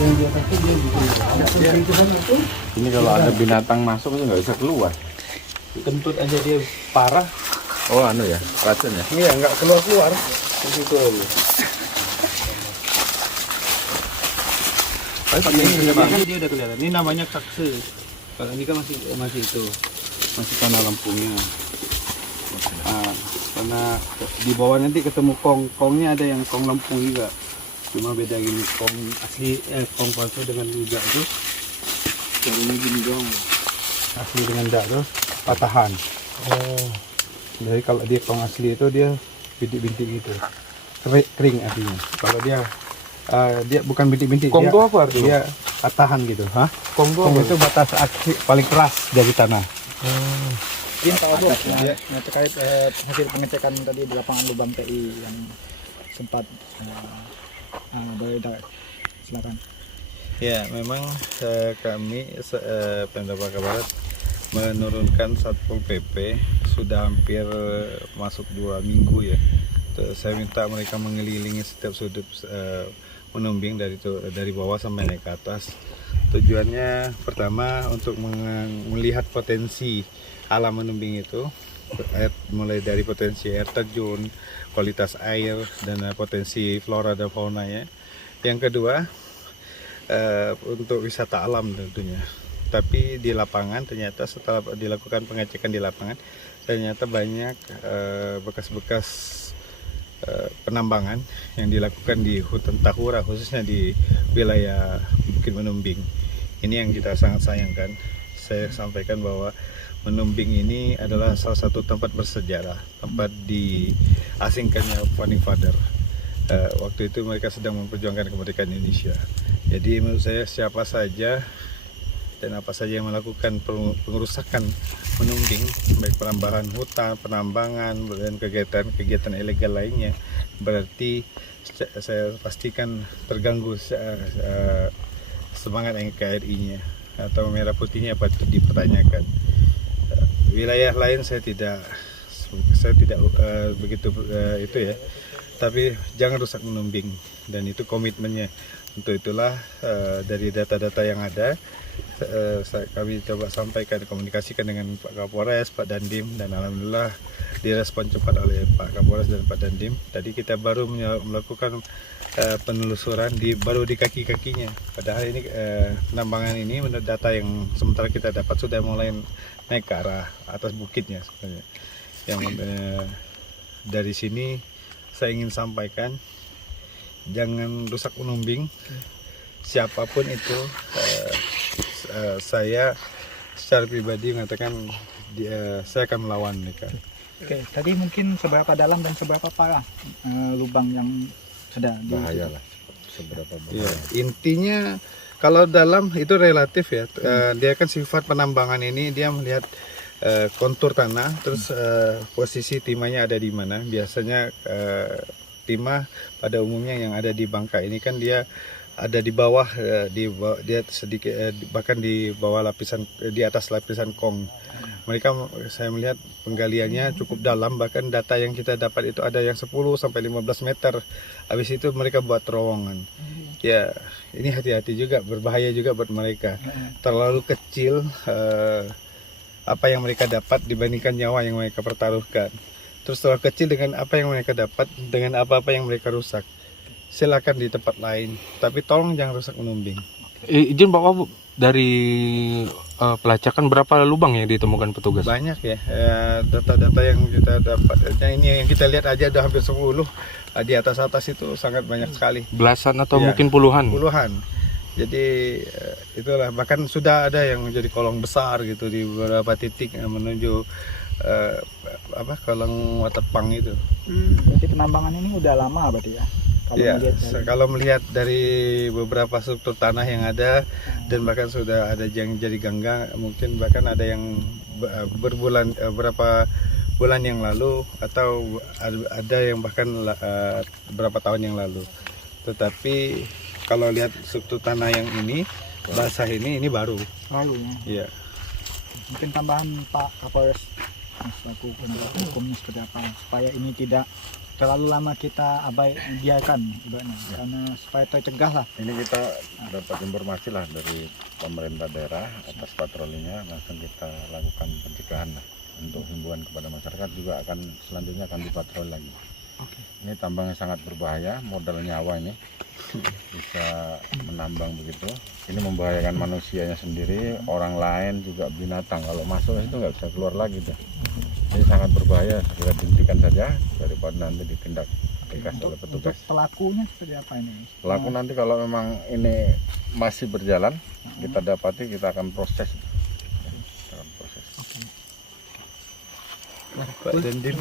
Yang di atas itu dia bikin ada pintuan itu. Ini kalau ada binatang masuk itu nggak bisa keluar. Kentut aja dia parah. Oh anu ya, racun ya. Iya, nggak keluar. Itu aja. Ini dia udah kelihatan. Ini namanya kakse. Kalau ini kan masih itu, masih tanah lampungnya. Karena di bawah nanti ketemu kongnya ada yang kong Lampung juga. Cuma beda gini kong asli kong palsu dengan lidah itu. Caranya gini dong. Asli dengan lidah terus patahan. Oh. Jadi kalau dia kong asli itu dia bintik-bintik gitu. Kering artinya. Kalau dia bukan bintik-bintik. Kong itu apa artinya? Dia patahan gitu. Hah? Kong itu batas aksi paling keras dari tanah. Izin Pak Obok, ya, terkait hasil pengecekan tadi di lapangan lubang TI yang sempat beredar. Silakan. Ya, memang kami Pemda Bangka Barat menurunkan Satpol PP sudah hampir masuk 2 minggu ya. Saya minta mereka mengelilingi setiap sudut Menumbing dari bawah sampai naik ke atas. Tujuannya pertama untuk melihat potensi alam Menumbing itu, mulai dari potensi air terjun, kualitas air, dan potensi flora dan faunanya. Yang kedua, untuk wisata alam tentunya. Tapi di lapangan ternyata setelah dilakukan pengecekan di lapangan, ternyata banyak bekas-bekas penambangan yang dilakukan di hutan Tahura, khususnya di wilayah Bukit Menumbing. Ini yang kita sangat sayangkan. Saya sampaikan bahwa Menumbing ini adalah salah satu tempat bersejarah, tempat diasingkannya Founding Father. Waktu itu mereka sedang memperjuangkan kemerdekaan Indonesia. Jadi menurut saya siapa saja dan apa saja yang melakukan pengerusakan Menumbing, baik penambahan hutan, penambangan, dan kegiatan ilegal lainnya, berarti saya pastikan terganggu semangat NKRI-nya atau merah putihnya patut dipertanyakan. Wilayah lain saya tidak begitu itu ya, tapi jangan rusak Menumbing, dan itu komitmennya. Untuk itulah dari data-data yang ada kami coba sampaikan, komunikasikan dengan Pak Kapolres, Pak Dandim, dan alhamdulillah direspon cepat oleh Pak Kapolres dan Pak Dandim. Tadi kita baru melakukan penelusuran baru di kaki-kakinya. Padahal ini penambangan ini menurut data yang sementara kita dapat sudah mulai naik ke arah atas bukitnya sebenarnya. Yang dari sini saya ingin sampaikan, jangan rusak Menumbing. Siapapun itu, saya secara pribadi mengatakan saya akan melawan mereka. Oke, tadi mungkin seberapa dalam dan seberapa parah lubang yang sudah Bahaya lah. Seberapa bahaya. Ya, intinya kalau dalam itu relatif ya. Dia kan sifat penambangan ini dia melihat kontur tanah, terus posisi timahnya ada di mana. Biasanya timah pada umumnya yang ada di Bangka ini kan dia ada di bawah, dia sedikit bahkan di bawah lapisan, di atas lapisan kong. Mereka, saya melihat penggaliannya cukup dalam, bahkan data yang kita dapat itu ada yang 10 sampai 15 meter. Habis itu mereka buat terowongan. Ya, ini hati-hati juga, berbahaya juga buat mereka. Terlalu kecil apa yang mereka dapat dibandingkan nyawa yang mereka pertaruhkan. Terus terlalu kecil dengan apa yang mereka dapat dengan apa-apa yang mereka rusak. Silakan di tempat lain, tapi tolong jangan rusak Menumbing. Izin Pak Wabub, dari pelacakan berapa lubang yang ditemukan petugas? Banyak ya, data-data yang kita dapat. Ini yang kita lihat aja ada hampir 10. Di atas-atas itu sangat banyak sekali. Belasan atau Ya, mungkin puluhan? Puluhan. Jadi itulah, bahkan sudah ada yang menjadi kolong besar gitu di beberapa titik menuju kolong waterpang itu. Berarti penambangan ini udah lama berarti ya? Kalau melihat dari beberapa struktur tanah yang ada, dan bahkan sudah ada yang jadi ganggang, mungkin bahkan ada yang berapa bulan yang lalu, atau ada yang bahkan beberapa tahun yang lalu. Tetapi kalau lihat struktur tanah yang ini, basah ini baru. Baru ya? Iya. Mungkin tambahan Pak Kapolres selaku penegak hukumnya seperti apa supaya ini tidak terlalu lama kita biarkan ibaratnya, karena supaya tercegah lah. Ini kita dapat informasi lah dari pemerintah daerah atas patrolinya, langsung kita lakukan pencegahan lah. Untuk himbauan kepada masyarakat juga akan selanjutnya akan dipatroli lagi. Ini tambang yang sangat berbahaya, modal nyawa ini bisa menambang begitu. Ini membahayakan manusianya sendiri, orang lain juga binatang. Kalau masuk itu nggak bisa keluar lagi tuh. Ini sangat berbahaya. Kita hentikan saja daripada nanti ditindak tegas oleh Untuk petugas. pelakunya seperti apa ini? Pelaku nanti kalau memang ini masih berjalan, kita dapati kita akan proses. Kita akan proses. Pak Dandim.